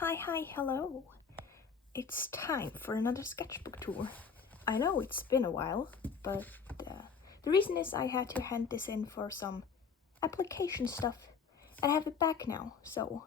Hi, hello. It's time for another sketchbook tour. I know it's been a while, but the reason is I had to hand this in for some application stuff and I have it back now, so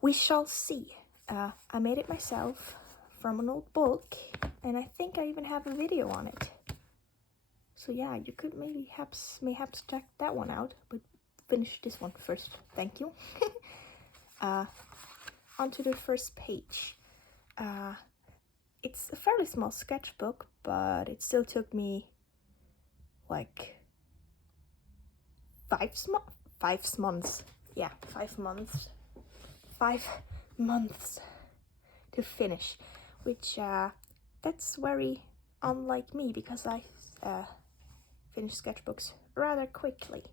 we shall see. I made it myself from an old book and I think I even have a video on it. So yeah, you could mayhaps check that one out, but finish this one first. Thank you. Onto the first page. It's a fairly small sketchbook, but it still took me like 5 months. Yeah, 5 months. 5 months to finish, which that's very unlike me because I finish sketchbooks rather quickly.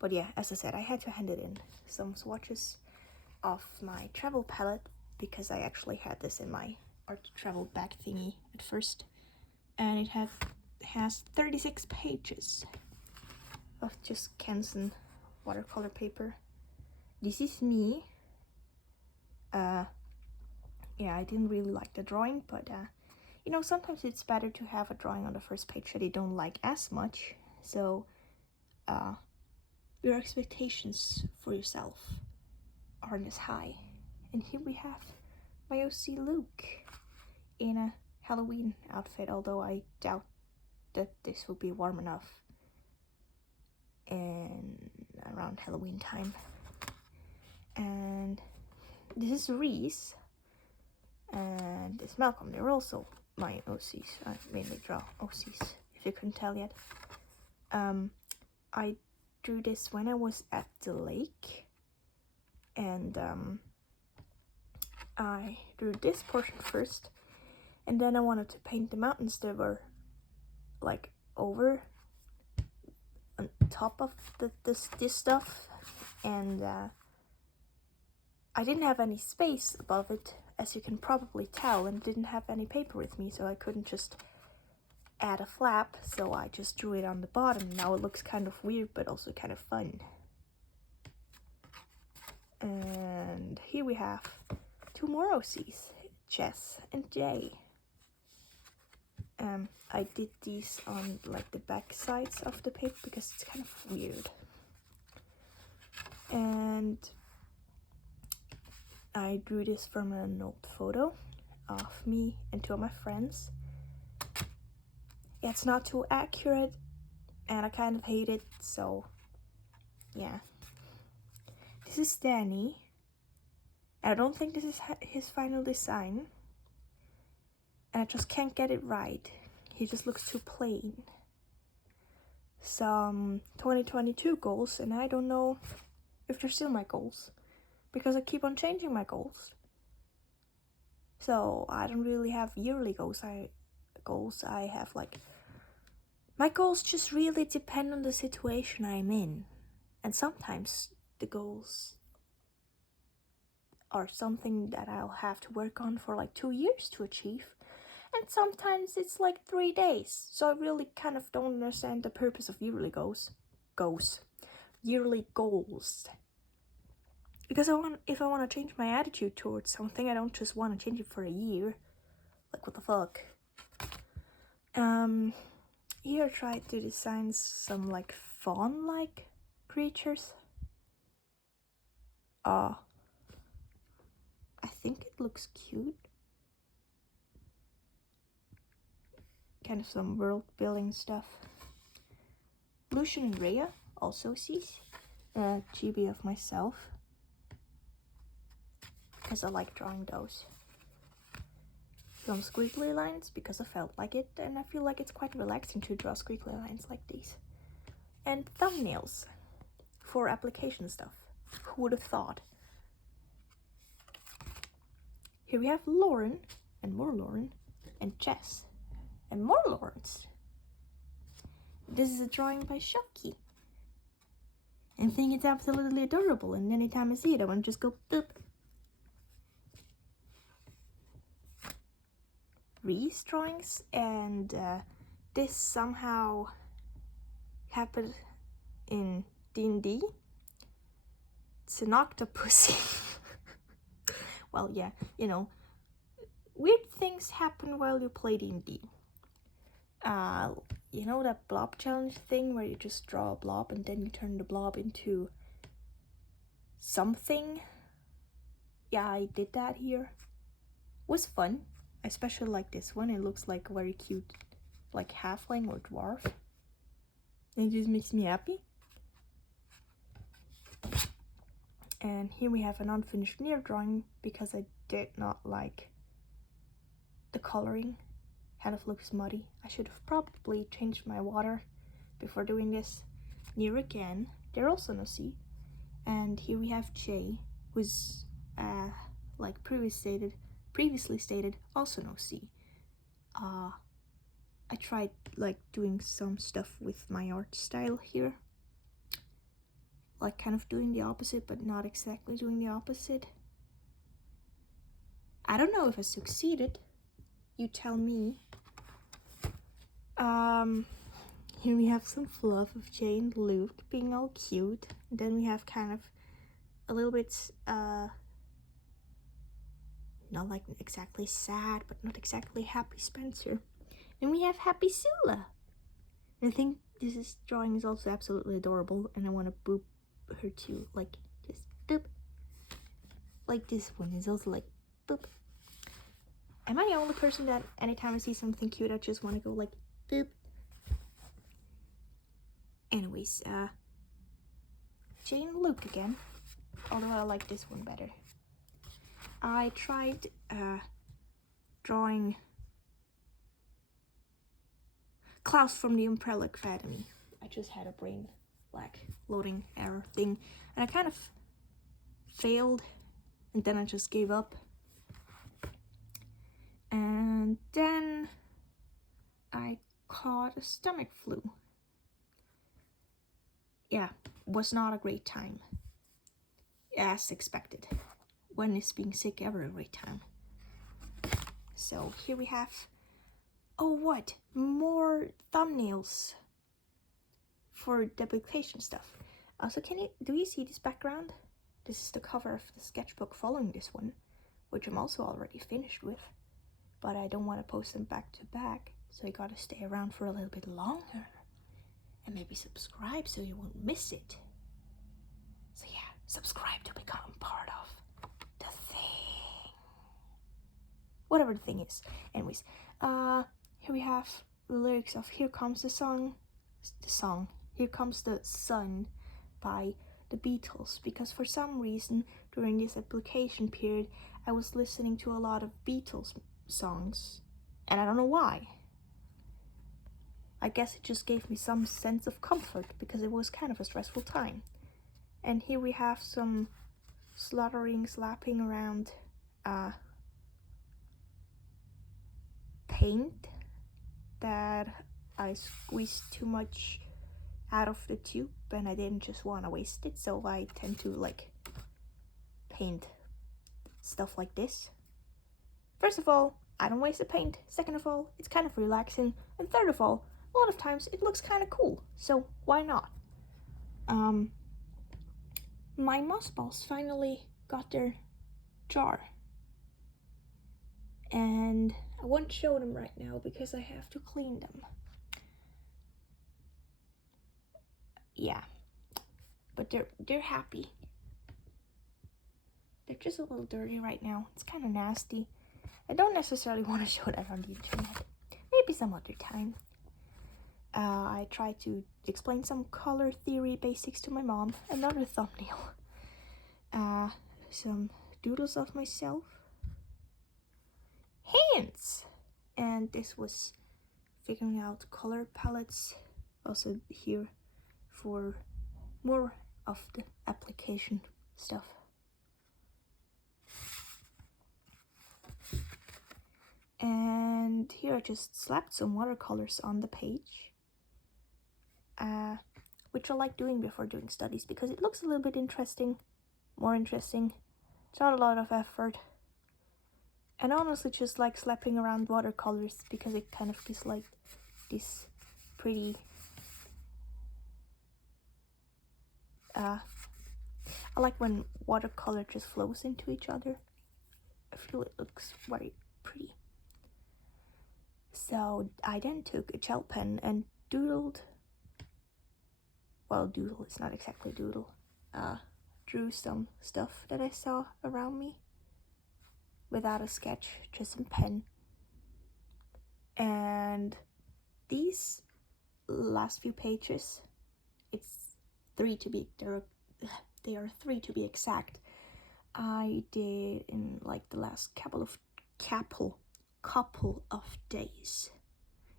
But yeah, as I said, I had to hand it in some swatches of my travel palette because I actually had this in my art travel bag thingy at first, and it has 36 pages of just Canson watercolor paper. This is me. Yeah, I didn't really like the drawing, but you know, sometimes it's better to have a drawing on the first page that you don't like as much, so your expectations for yourself aren't as high. And here we have my OC Luke in a Halloween outfit, although I doubt that this will be warm enough and around Halloween time. And this is Reese and this is Malcolm. They're also my OCs. I mainly draw OCs, if you couldn't tell yet. I drew this when I was at the lake, and I drew this portion first, and then I wanted to paint the mountains that were like over on top of this stuff, and I didn't have any space above it, as you can probably tell, and didn't have any paper with me, so I couldn't just add a flap, so I just drew it on the bottom. Now it looks kind of weird, but also kind of fun. And here we have 2 more OCs, Jess and Jay. I did these on like the back sides of the paper because it's kind of weird. And I drew this from an old photo of me and 2 of my friends. It's not too accurate and I kind of hate it, so yeah. This is Danny. I don't think this is his final design, and I just can't get it right. He just looks too plain. Some 2022 goals, and I don't know if they're still my goals because I keep on changing my goals. So I don't really have yearly goals. I have like, my goals just really depend on the situation I'm in, and sometimes the goals are something that I'll have to work on for like 2 years to achieve, and sometimes it's like 3 days. So I really kind of don't understand the purpose of yearly goals. Because if I want to change my attitude towards something, I don't just want to change it for a year. Like, what the fuck? Here I tried to design some like fawn-like creatures. I think it looks cute. Kind of some world building stuff. Lucian and Rhea also sees a chibi of myself, because I like drawing those. Some squiggly lines because I felt like it, and I feel like it's quite relaxing to draw squiggly lines like these. And thumbnails for application stuff. Who would have thought? Here we have Lauren, and more Lauren, and Jess, and more Laurens. This is a drawing by Shocky. And I think it's absolutely adorable, and anytime I see it, I want to just go boop. Reese drawings, and this somehow happened in D&D. It's an octopus. well, yeah, you know, weird things happen while you play D&D. You know that blob challenge thing where you just draw a blob and then you turn the blob into something? Yeah, I did that here. It was fun. I especially like this one. It looks like a very cute, like halfling or dwarf. It just makes me happy. And here we have an unfinished near drawing because I did not like the coloring. Kind of looks muddy. I should have probably changed my water before doing this. Near again, they're also no C. And here we have J, who's like previously stated, also no C. I tried like doing some stuff with my art style here, like kind of doing the opposite, but not exactly doing the opposite. I don't know if I succeeded. You tell me. Here we have some fluff of Jay and Luke being all cute. And then we have kind of a little bit, not like exactly sad, but not exactly happy Spencer. Then we have happy Sula. And I think this drawing is also absolutely adorable, and I want to boop her too, like just boop. Like this one is also like boop. Am I the only person that anytime I see something cute, I just want to go like boop? Anyways, Jane Luke again, although I like this one better. I tried drawing Klaus from the Umbrella Academy. I just had a brain like loading error thing, and I kind of failed, and then I just gave up. And then I caught a stomach flu. Yeah, was not a great time. As expected. When is being sick ever a great time? So here we have, oh what, more thumbnails for duplication stuff. Also, do you see this background? This is the cover of the sketchbook following this one, which I'm also already finished with. But I don't want to post them back to back, so you gotta stay around for a little bit longer. And maybe subscribe so you won't miss it. So yeah, subscribe to become part of the thing. Whatever the thing is. Anyways, here we have the lyrics of Here Comes the Sun, Here Comes the Sun by the Beatles, because for some reason during this application period I was listening to a lot of Beatles songs, and I don't know why. I guess it just gave me some sense of comfort because it was kind of a stressful time. And here we have some slapping around paint that I squeezed too much out of the tube, and I didn't just want to waste it, so I tend to like paint stuff like this. First of all, I don't waste the paint. Second of all, it's kind of relaxing. And third of all, a lot of times it looks kind of cool, so why not? My moss balls finally got their jar, and I won't show them right now because I have to clean them. Yeah, but they're happy. They're just a little dirty right now. It's kind of nasty. I don't necessarily want to show that on the internet. Maybe some other time. I tried to explain some color theory basics to my mom. Another thumbnail. Some doodles of myself. Hands! And this was figuring out color palettes. Also here for more of the application stuff. And here I just slapped some watercolors on the page, which I like doing before doing studies because it looks a little bit more interesting. It's not a lot of effort, and I honestly just like slapping around watercolors because it kind of gives like this pretty I like when watercolor just flows into each other. I feel it looks very pretty. So I then took a gel pen and doodled. Well, doodle is not exactly doodle. Drew some stuff that I saw around me without a sketch, just some pen. And these last few pages, it's 3 to be, they are 3 to be exact. I did in like the last couple of days.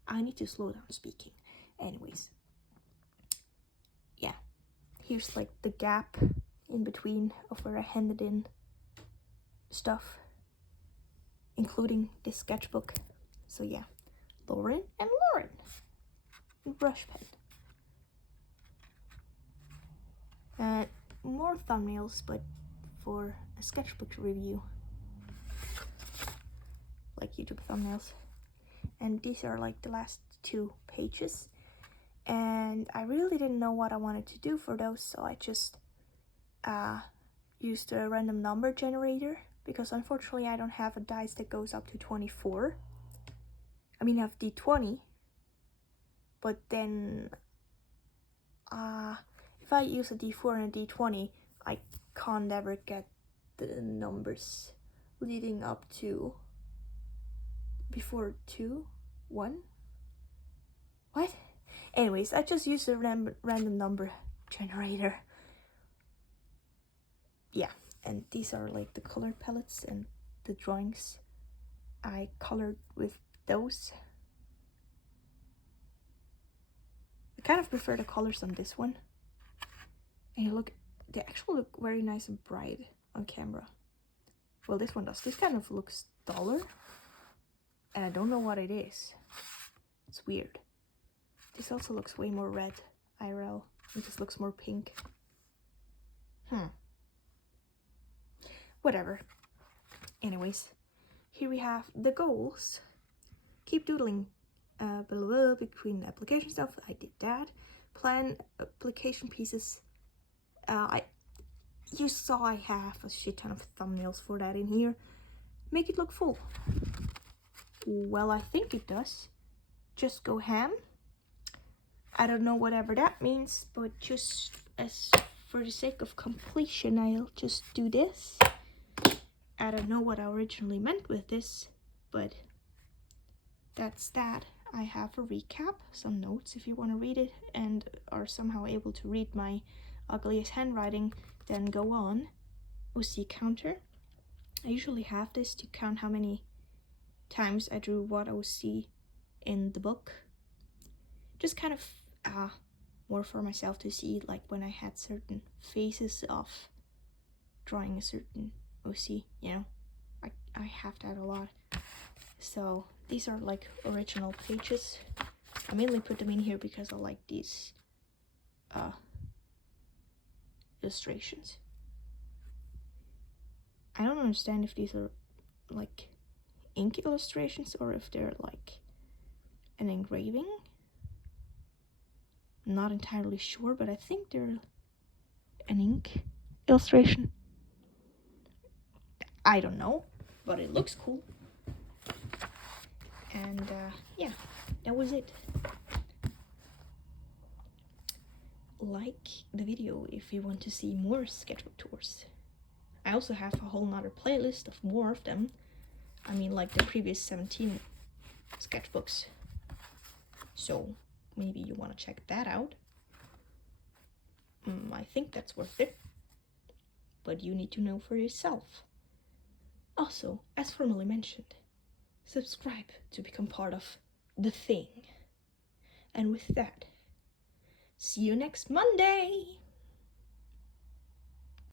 I need to slow down speaking. Anyways, yeah, here's like the gap in between of where I handed in stuff, including this sketchbook. So yeah, Lauren and Lauren. Brush pen. More thumbnails, but for a sketchbook review, like YouTube thumbnails. And these are like the last 2 pages, and I really didn't know what I wanted to do for those, so I just used a random number generator, because unfortunately I don't have a dice that goes up to 24. I mean, I have D20, but then if I use a D4 and a D20, I can't ever get the numbers leading up to before 2, 1. What? Anyways, I just used a random number generator. Yeah, and these are like the color palettes and the drawings I colored with those. I kind of prefer the colors on this one. And they actually look very nice and bright on camera. Well, this one does. This kind of looks duller, and I don't know what it is. It's weird. This also looks way more red IRL. It just looks more pink. Whatever. Anyways, here we have the goals. Keep doodling between application stuff. I did that. Plan application pieces. You saw I have a shit ton of thumbnails for that in here. Make it look full. Well, I think it does. Just go ham. I don't know whatever that means, but just as for the sake of completion, I'll just do this. I don't know what I originally meant with this, but that's that. I have a recap, some notes if you want to read it and are somehow able to read my ugliest handwriting, then go on. OC counter. I usually have this to count how many times I drew what OC in the book. Just kind of more for myself to see, like when I had certain phases of drawing a certain OC, you know. I have that a lot. So these are like original pages. I mainly put them in here because I like these illustrations. I don't understand if these are like ink illustrations or if they're like an engraving. I'm not entirely sure, but I think they're an ink illustration. I don't know, but it looks cool. And yeah, that was it. Like the video if you want to see more sketchbook tours. I also have a whole nother playlist of more of them. I mean, like the previous 17 sketchbooks. So maybe you want to check that out. I think that's worth it. But you need to know for yourself. Also, as formerly mentioned, subscribe to become part of the thing. And with that, see you next Monday!